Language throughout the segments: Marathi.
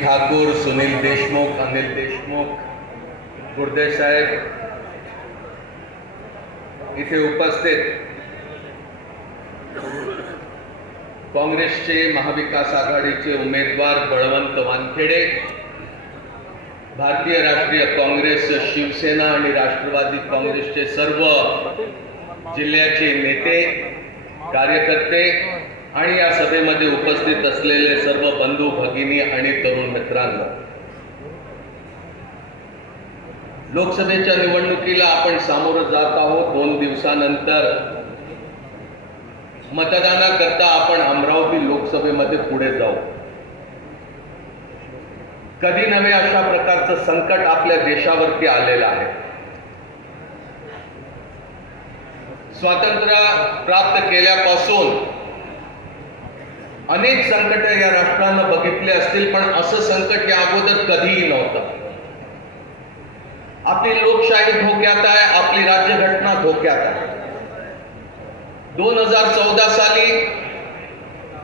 ठाकूर, सुनील देशमुख, अनिल देशमुख, गुर्दे साहेब इथे उपस्थित काँग्रेसचे महाविकास आघाडीचे उमेदवार बळवंत वानखेडे, भारतीय राष्ट्रीय काँग्रेस, शिवसेना आणि राष्ट्रवादी काँग्रेसचे सर्व जिल्ह्याचे नेते, कार्यकर्ते आणि या सभेमध्ये उपस्थित असलेले सर्व बंधू भगिनी आणि तरुण मित्रांनो, लोकसभेच्या निवडणुकीला आपण सामोरं जात आहोत. 2 दिवसानंतर मतदानाकरता आपण अमरावती लोकसभेमध्ये पुढे जाऊ. कधी नव्हे अशा प्रकारचं संकट आपल्या देशावरती आलेलं आहे. स्वातंत्र्य प्राप्त केल्यापासून अनेक संकट या राष्ट्रानं बघितले असतील, पण असं संकट या अगोदर कधीही नव्हतं. आपली लोकशाही धोक्यात आहे, आपली राज्यघटना धोक्यात आहे. 2014 साली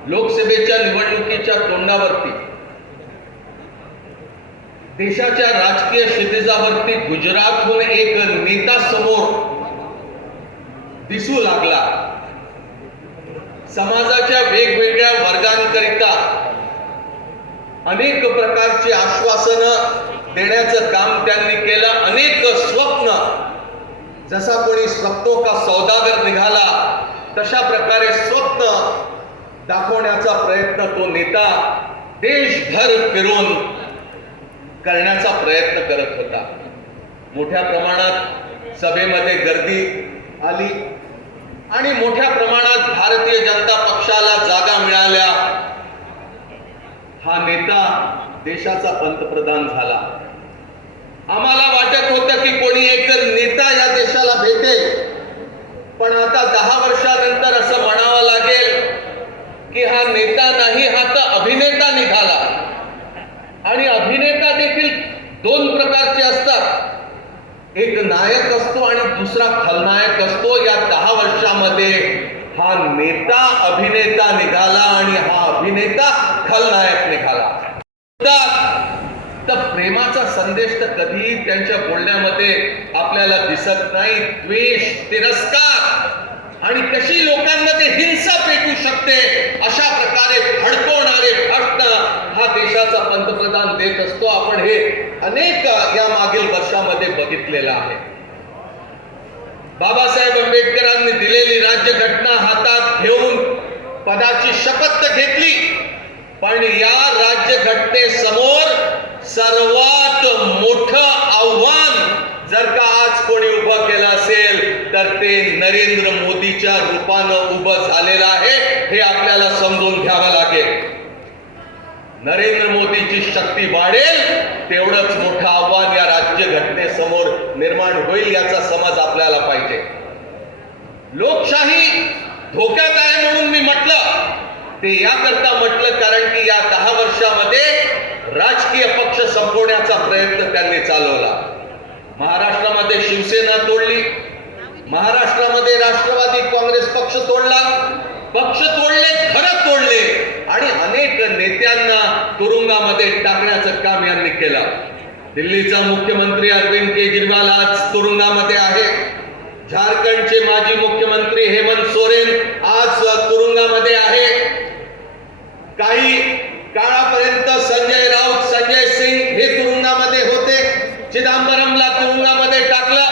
लोकसभेच्या निवडणुकीच्या तोंडावरती देशाच्या राजकीय क्षितिजावरती गुजरातहून एक नेता समोर दिसू लागला. समाजाच्या वेगवेगळ्या वर्गांकरिता अनेक प्रकारची आश्वासनं देण्याचं काम त्यांनी केलं. अनेक स्वप्न, जसा कोणी स्वप्नों का सौदागर निघाला तशा प्रकारे स्वप्न दाखवण्याचा प्रयत्न तो नेता देशभर फिरून करण्याचा प्रयत्न करत होता. मोठ्या प्रमाणात सभेमध्ये गर्दी आली आणि मोठ्या प्रमाणात भारतीय जनता पक्षाला जागा मिळाल्या. हा नेता देशाचा पंतप्रधान झाला. आम्हाला वाटत होतं की कोणी एक नेता या देशाला भेटेल, पण आता 10 वर्षानंतर असं म्हणावं लागेल की हा नेता नाही, हा तर अभिनेता निघाला. आणि अभिनेता देखील 2 प्रकारचे असतात. एक नायक असतो आणि दुसरा खलनायक असतो. या 10 वर्षामध्ये हा नेता अभिनेता निघाला आणि हा अभिनेता खलनायक निघाला. तर प्रेमाचा संदेश तर कधीही त्यांच्या बोलण्यामध्ये आपल्याला दिसत नाही. द्वेष, तिरस्कार आणि कशी लोकांमध्ये हिंसा पेटू शकते अशा प्रकारे भडकवणारे भाषण हा देशाचा पंतप्रधान देत असतो. आपण हे अनेक या मागील वर्षामध्ये बघितलेलं आहे. बाबासाहेब आंबेडकरांनी दिलेली राज्यघटना हातात घेऊन पदाची शपथ घेतली, पण या राज्यघटनेसमोर सर्वात मोठं आव्हान जर का आज कोणी उभं केलं असेल तर ते नरेंद्र मोदीच्या रूपानं उभं झालेलं आहे. हे आपल्याला समजून घ्यावं लागेल. नरेंद्र मोदीची शक्ती वाढेल तेवढंच मोठं आव्हान या राज्यघटनेसमोर निर्माण होईल, याचा समज आपल्याला पाहिजे. लोकशाही धोक्यात आहे म्हणून मी म्हटलं, ते याकरता म्हटलं कारण की या 10 वर्षामध्ये राजकीय पक्ष संपवण्याचा प्रयत्न त्यांनी चालवला. महाराष्ट्रामध्ये शिवसेना तोडली, महाराष्ट्रामध्ये राष्ट्रवादी काँग्रेस पक्ष तोडला, पक्ष तोडले, घरं तोडले आणि अनेक नेत्यांना तुरुंगामध्ये टाकण्याचं काम यांनी केलं. दिल्लीचा मुख्यमंत्री अरविंद केजरीवाल आज तुरुंगामध्ये आहे. झारखंडचे माजी मुख्यमंत्री हेमंत सोरेन आज तुरुंगामध्ये आहे. काही काळापर्यंत संजय राऊत, संजय सिंग हे तुरुंगामध्ये होते. चिदंबरमला तुरुंगामध्ये टाकलं.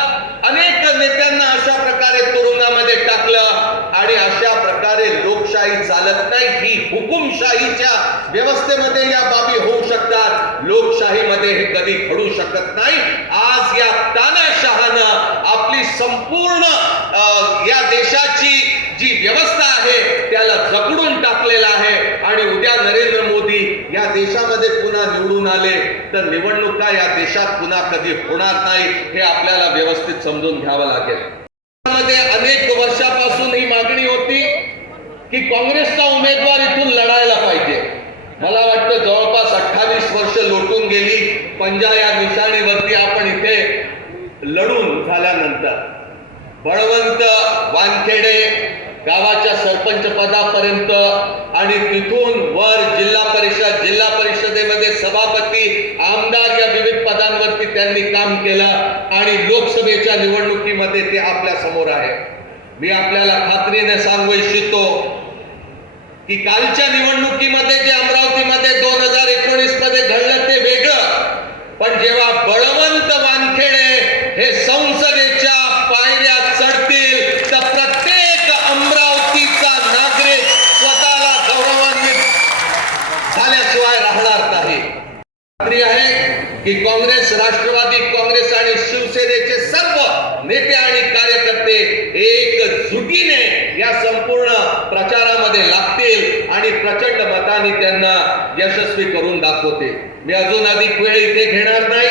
अनेक नेत्यांना अशा प्रकारे तुरुंगामध्ये टाकलं आणि अशा प्रकारे लोकशाही चालत नाही. ही हुकुमशाहीच्या व्यवस्थेमध्ये या बाबी होऊ शकतात, लोकशाहीमध्ये हे कधी घडू शकत नाही. आज या तानाशाहानं आपली संपूर्ण या देशाची जी व्यवस्था आहे त्याला जखडून टाकलेला आहे. आणि उद्या नरेंद्र मोदी या देशामध्ये पुन्हा निवडून आले तर निवडणुका या देशात पुन्हा कधी होणार नाही, हे आपल्याला व्यवस्थित समजून घ्यावं लागेल. मध्ये अनेक वर्षापासून ही मागणी होती की काँग्रेसचा उमेदवार इथून लढायला पाहिजे. मला वाटतं जवळपास 28 वर्ष लोटून गेली पंजा या निशाणीवरती आपण इथे लढून झाल्यानंतर बळवंत वानखेडे गावाच्या सरपंच पदापर्यंत आणि तिथून वर जिल्हा परिषदेमध्ये सभापती, आमदार या विविध पदांवरती त्यांनी काम केलं आणि लोकसभेच्या निवडणुकीमध्ये ते आपल्या समोर आहे. मी आपल्याला खात्रीने सांगू इच्छितो की कालच्या निवडणुकीमध्ये जे अमरावतीमध्ये 2019 मध्ये घडलं ते वेगळं, पण जेव्हा बळवंत वानखेडे हे संसदेच्या पायऱ्या चढतील तर प्रत्येक अमरावतीचा नागरिक स्वतःला गौरवान्वित झाल्याशिवाय राहणार नाही. खात्री आहे की काँग्रेस, राष्ट्रवादी काँग्रेस आणि शिवसेनेचे सर्व नेते आणि कार्यकर्ते एकजुटीने या संपूर्ण प्रचारामध्ये लागतील आणि प्रचंड मताने त्यांना यशस्वी करून दाखवते. मी अजून अधिक वेळ इथे घेणार नाही.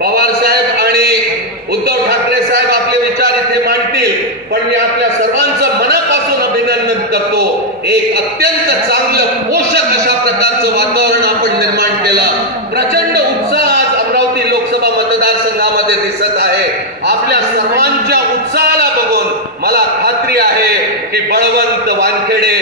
पवार साहेब आणि उद्धव ठाकरे साहेब आपले विचार इथे मांडतील, पण मी आपल्या सर्वांचं मनापासून अभिनंदन करतो. एक अत्यंत चांगलं पोषक अशा प्रकारचं वातावरण आपण निर्माण केलं. प्रचंड उत्साह आज अमरावती लोकसभा मतदारसंघामध्ये दिसत आहे. आपल्या सर्वांच्या उत्साहाला बघून मला खात्री आहे की बळवंत वानखेडे